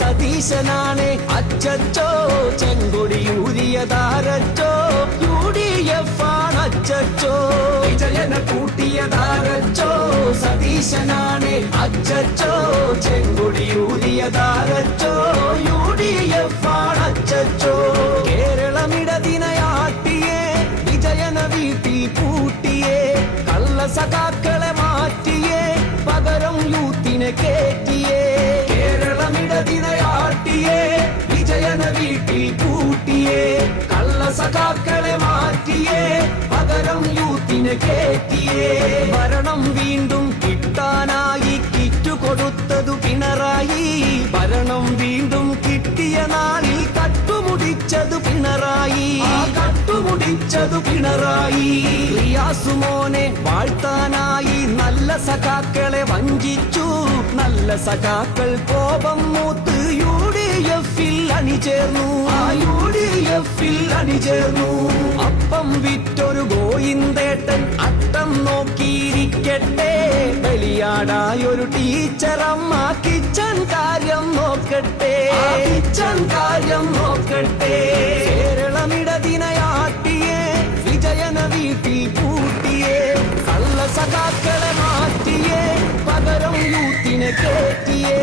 സതീശനാണ് അച്ചച്ചോ ചെങ്കൊടിയൂരിയതാരച്ചോ UDF ആണ് അച്ചച്ചോ വിജയനെ കൂട്ടിയതാരച്ചോ സതീശനാണ് അച്ചച്ചോ ചെങ്കൊടിയൂരിയതാരച്ചോ UDF ആണ് അച്ചച്ചോ കേരളമിടതിനയാട്ടിയേ വിജയനെ വീട്ടിൽ പൂട്ടിയേ കള്ള സഖാക്കളെ മാറ്റിയേ പകരം യൂത്തിനെ കേറ്റിയേ കേരളമിടതിനയാട്ടിയേ വിജയനെ വീട്ടിൽ പൂട്ടിയേ കള്ള സഖാക്കളെ മാറ്റിയേ പകരം യൂത്തിനെ കേറ്റിയേ ഭരണം വീണ്ടും കിട്ടാനായി കിറ്റു കൊടുത്തതു പിണറായി ഭരണം വീണ്ടും കിട്ടിയ നാളിൽ കട്ടുമുടിച്ചതു പിണറായി കട്ടുമുടിച്ചതു പിണറായി റിയാസുമോനെ വാഴ്ത്താനായി നല്ല സഖാക്കളെ വഞ്ചിച്ചു നല്ല സഖാക്കൾ കോപം മൂത്ത് UDF-ൽ അണിചേർന്നു UDF-ൽ അണിചേർന്നു അപ്പം വിറ്റൊരു ഗോയിന്തേട്ടൻ അട്ടം നോക്കിയിരിക്കട്ടെ ബലിയാടായൊരു ടീച്ചറമ്മ കിച്ചൺ കാര്യം നോക്കട്ടെ കിച്ചൺ കാര്യം നോക്കട്ടെ കേരളമിടതിനയാട്ടിയേ വിജയനെ വീട്ടിൽ പൂട്ടിയേ കള്ള സഖാക്കളെ മാറ്റിയേ പകരം യൂത്തിനെ കേറ്റിയേ